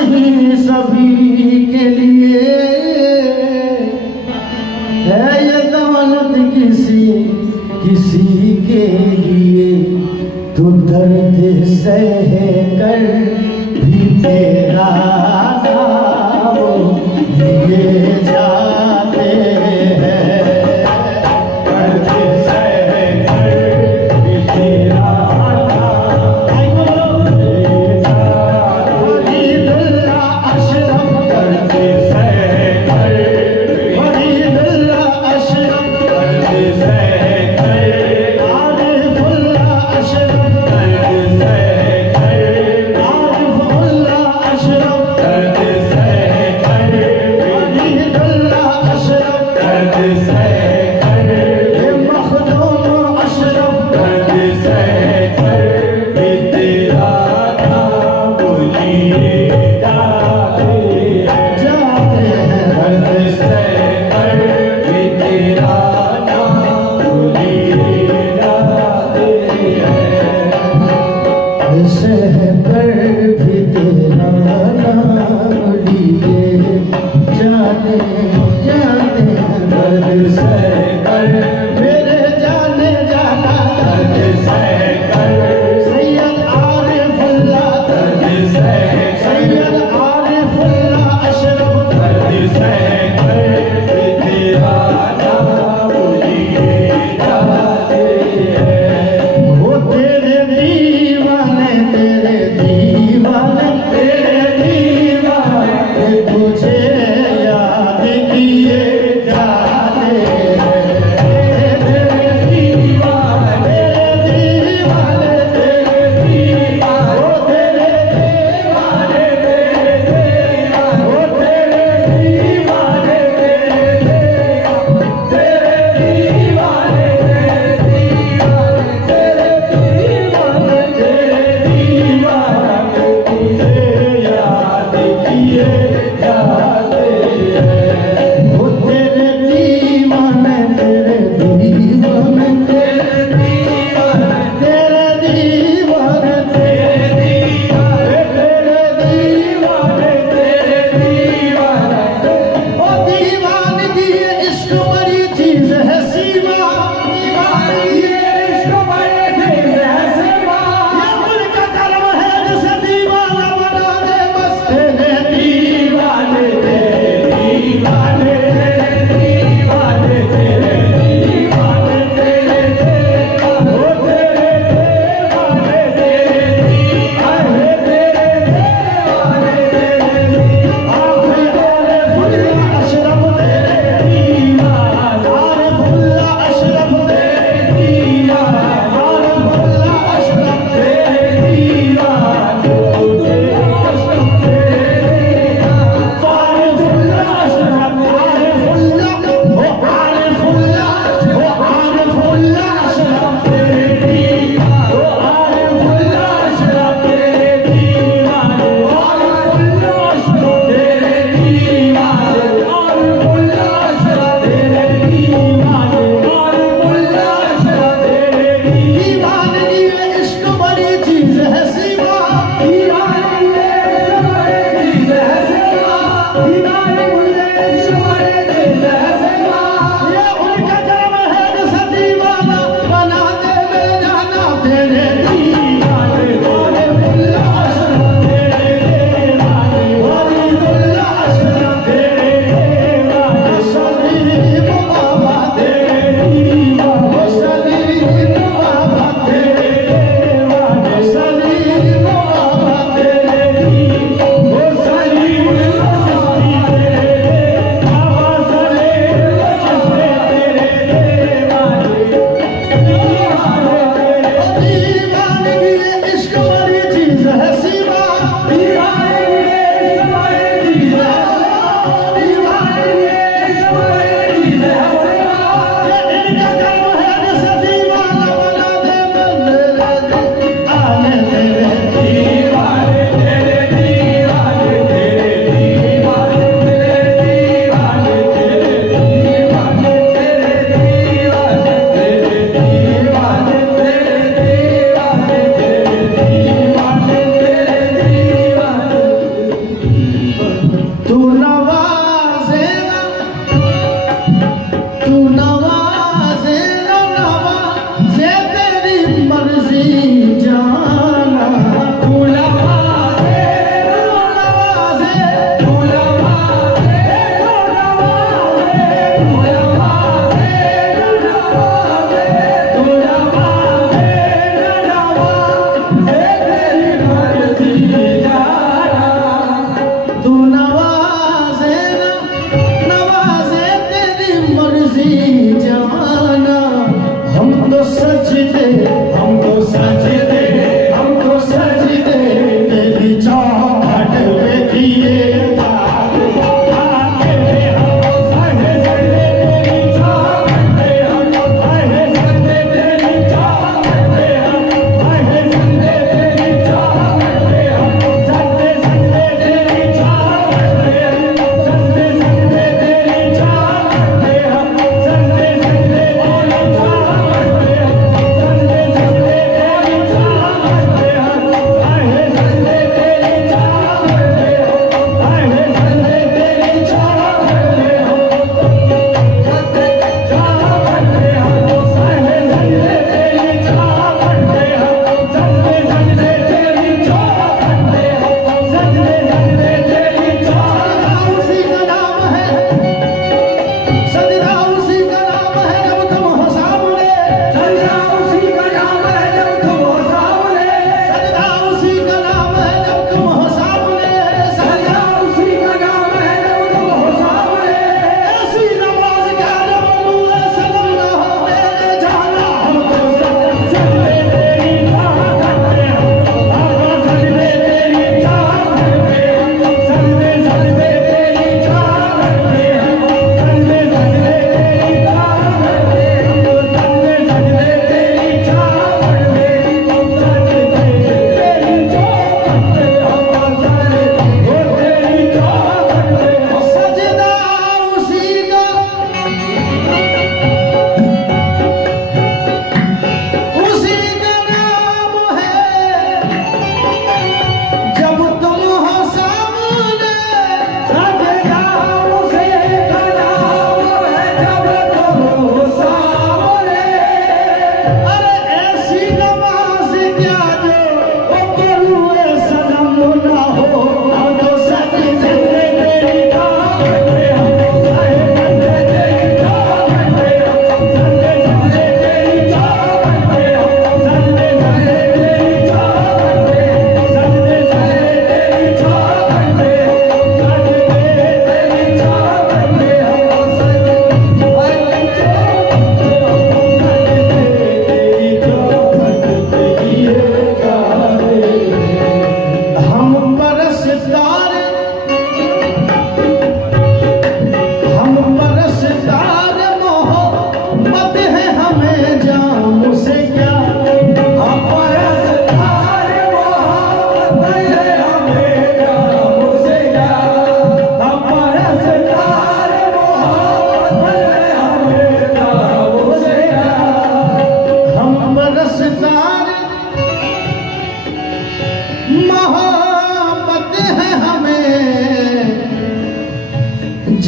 नहीं सभी के लिए है ये दौलत किसी किसी के लिए। तो दर्द सह कर भी तेरा नाम लिए जाते हैं। दर्द सह कर भी तेरा तेरे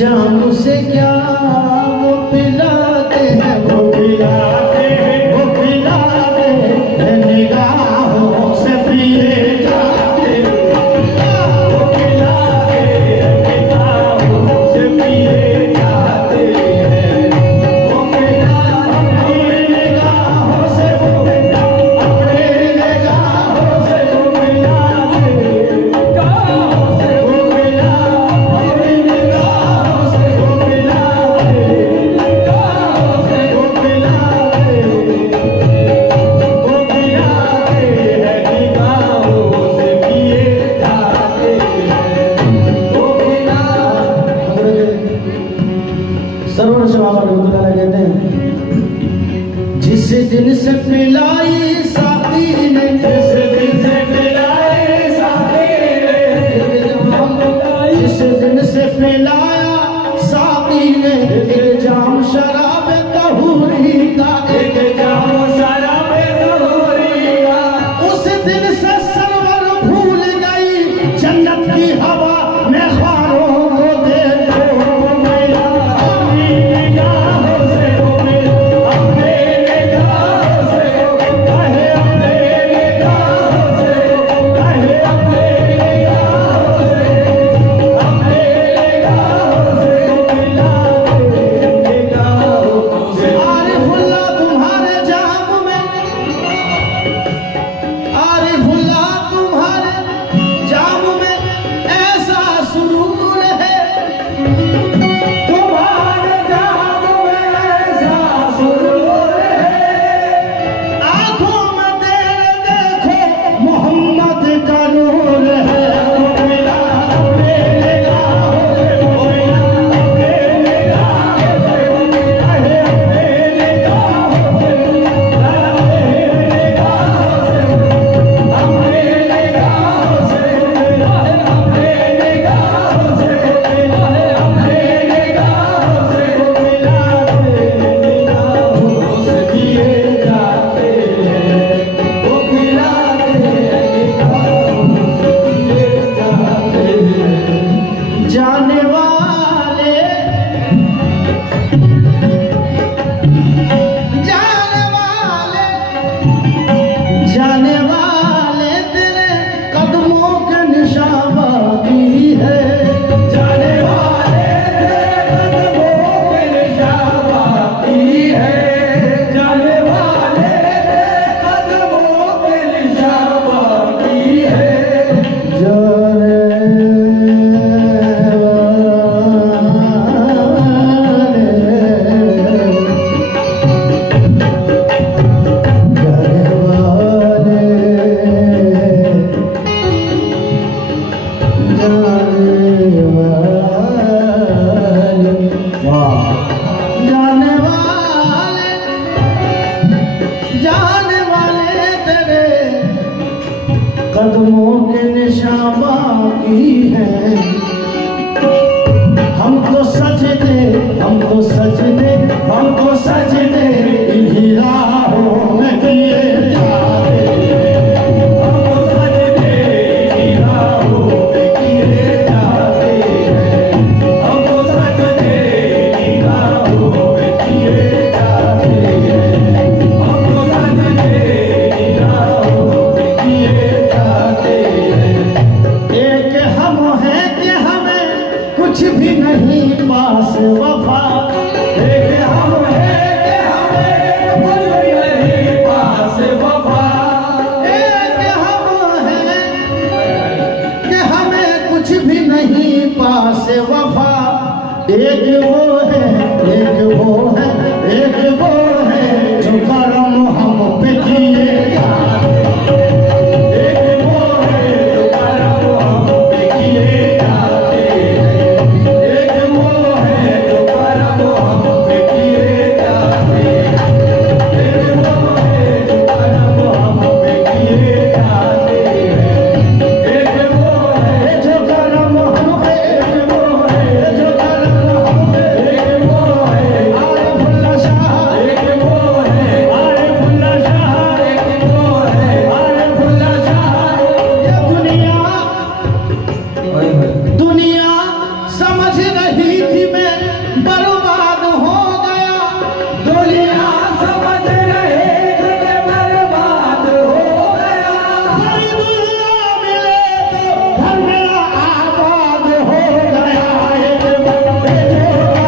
जाम से क्या वो पिलाते हैं, वो पिलाते हैं, वो पिलाते हैं, निगाहों से पिए जाते हैं, वो पिलाते हैं, निगाहों से पिए जाते हैं, वो पिलाते हैं, निगाहों से, अपने निगाहों से वो पिलाते हैं, निगाहों से वो पिलाते हैं, सरवर शवाब रहमतुल्लाह कहते हैं, जिस दिन से पिलाई साथी ने, जिस दिन से पिलाई साथी ने, जिस दिन से पिलाया साथी ने, एक जाम शराब तहूरी का, एक जाम शराब तहूरी का, उस दिन से सरवर भूल गई जन्नत की हवा में ख्वारों को देखो मैया, अपनी निगाहों से वो अपने निगाहों से कहे, अपने निगाहों से कहे, अपने निगाहों से, अपने निगाहों से मिलाते निगाहों से। आरिफुल्लाह तुम्हारे जाम में, आरिफुल्लाह तुम्हारे जाम में ऐसा सुरूर है, तुम्हारे जाम में ऐसा सुरूर है, आंखों में तेरे देखो मोहम्मद का नूर है, वो मिला अपने निगाहों से, वो मिला अपने निगाहों से, कहे अपने निगाहों से, अपने निगाहों से, अपने निगाहों से, अपने निगाहों से, अपने निगाहों से मिलाते निगाहों से पिए जाते हैं, वो पिलाते हैं निगाहों से पिए जाते हैं, जाने वाले, जाने वाले, जाने वाले तेरे कदमों के निशान बाकी है, जाने वाले तेरे कदमों के निशान बाकी है, जाने वाले तेरे कदमों के निशान बाकी है, जाने जाने वाले, जाने वाले तेरे कदमों के निशान बाकी हैं, हमको सजदे, हमको सजदे, हमको सजदे इन्हीं राहों में किए जाते हैं, हमको सजदे इन्हीं राहों में किए जाते हैं, हमको सजदे इन्हीं राहों एक वो है जो करम हम पे किए जाते हैं। एक वो है जो करम हम पे किए जाते हैं। एक वो है जो करम हम पे किए जाते हैं। एक वो है जो करम हम पे किए जाते हैं। एक वो है जो करम हम पे, एक वो है जो करम हम पे, एक वो है आरिफुल्लाह शाह, एक वो है आरिफुल्लाह शाह, एक वो है आरिफुल्लाह शाह। ये दुनिया समझ रही थी मैं बर्बाद हो गया। दुनिया समझ रही थी मैं बर्बाद हो गया। फरीदुल्लाह मिले तो घर मेरा आबाद हो गया। एक वो है जो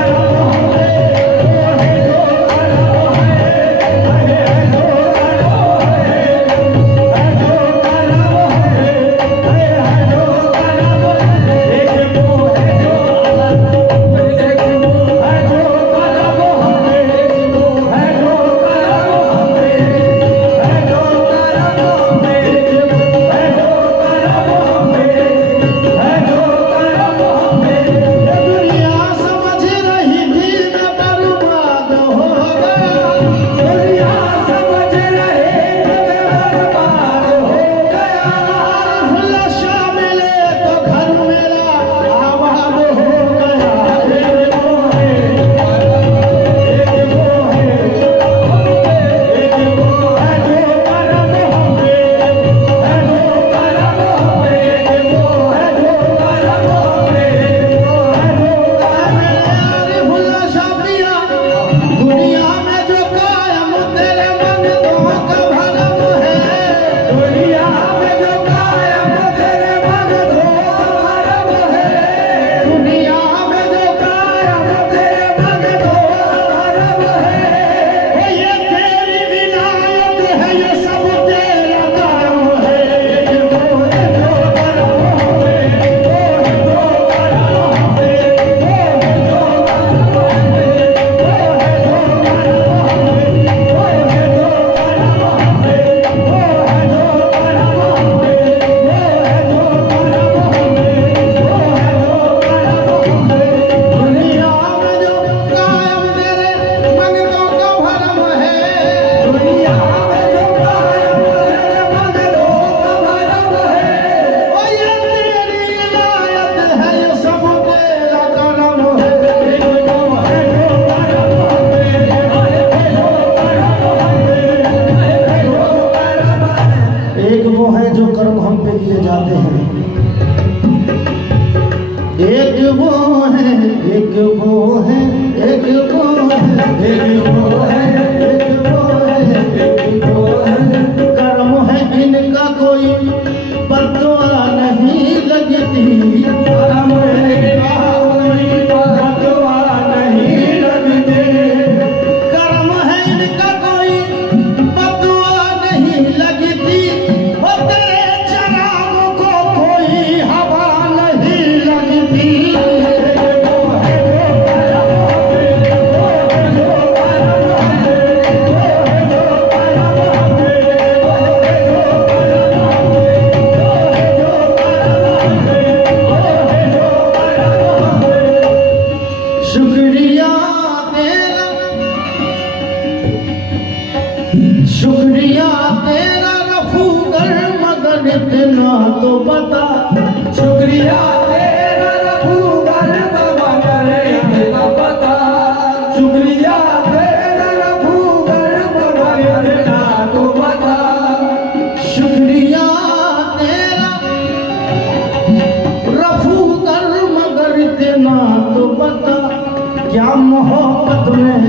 करम हम पे, वो है जो करम है जो करम है, जो करम है जो करम है। एक वो है जो एक वो है जो करम हम पे, एक वो है जो करम हम पे, है जो करम हम पे, एक वो है जो करम हम पे, है जो करम हम पे। ये दुनिया समझ रही थी मैं बर्बाद हो गया। दुनिया समझ रही थी मैं बर्बाद हो गया। आरिफुल्लाह शाह मिले तो घर मेरा आबाद हो गया। एक वो है एक वो है एक वो है जो करम हम पे, है जो करम हम पे, एक वो है जो करम हम पे, वो है जो करम है। आरिफुल्लाह शाह पिया दुनिया में जो कायम तेरे मंगतों का भरम है। दुनिया में जो कायम तेरे मंगतों का भरम है। दुनिया में जो कायम तेरे मंगतों का भरम है। ओ ये तेरी विलायत है, ये सब तेरा करम है। एक वो है जो करम हम पे, वो है जो करम हम पे, वो है जो करम हम पे, वो है जो करम हम पे, वो है जो करम हम पे, वो है जो करम हम पे, वो है जो करम हम पे, वो है जो करम हम पे, दुनिया में जो कायम तेरे मंगतों का भरम है। दुनिया में जो कायम तेरे मंगतों का भरम है। ओ ये तेरी इनायत है, ये सब तेरा करम है। एक वो है जो करम हम पे, है जो करम हम पे, है जो करम है। एक वो है जो कर्म हम पे किए जाते हैं। एक वो है एक वो है एक वो है एक वो है एक वो है एक वो है। कर्म है इनका कोई बद्दुआ नहीं लगती। कर्म है इनका कोई बद्दुआ नहीं लगती। कर्म है इनका कोई बद्दुआ नहीं लगती। वो तेरे चरागों को कोई हवा नहीं लगती। एक वो है जो करम हम पे, वो है जो करम हम पे, वो है जो करम हम पे, वो है जो करम हम पे, वो है जो करम हम पे, वो है जो करम हम पे। शुक्रिया तेरा, शुक्रिया तेरा रफूगर, मगर इतना तो बता। शुक्रिया तेरा रफूगर, मगर इतना बता। शुक्रिया तेरा रफूगर, मगर इतना तो बता। शुक्रिया तेरा रफूगर, मगर इतना तो बता। क्या मोहब्बत में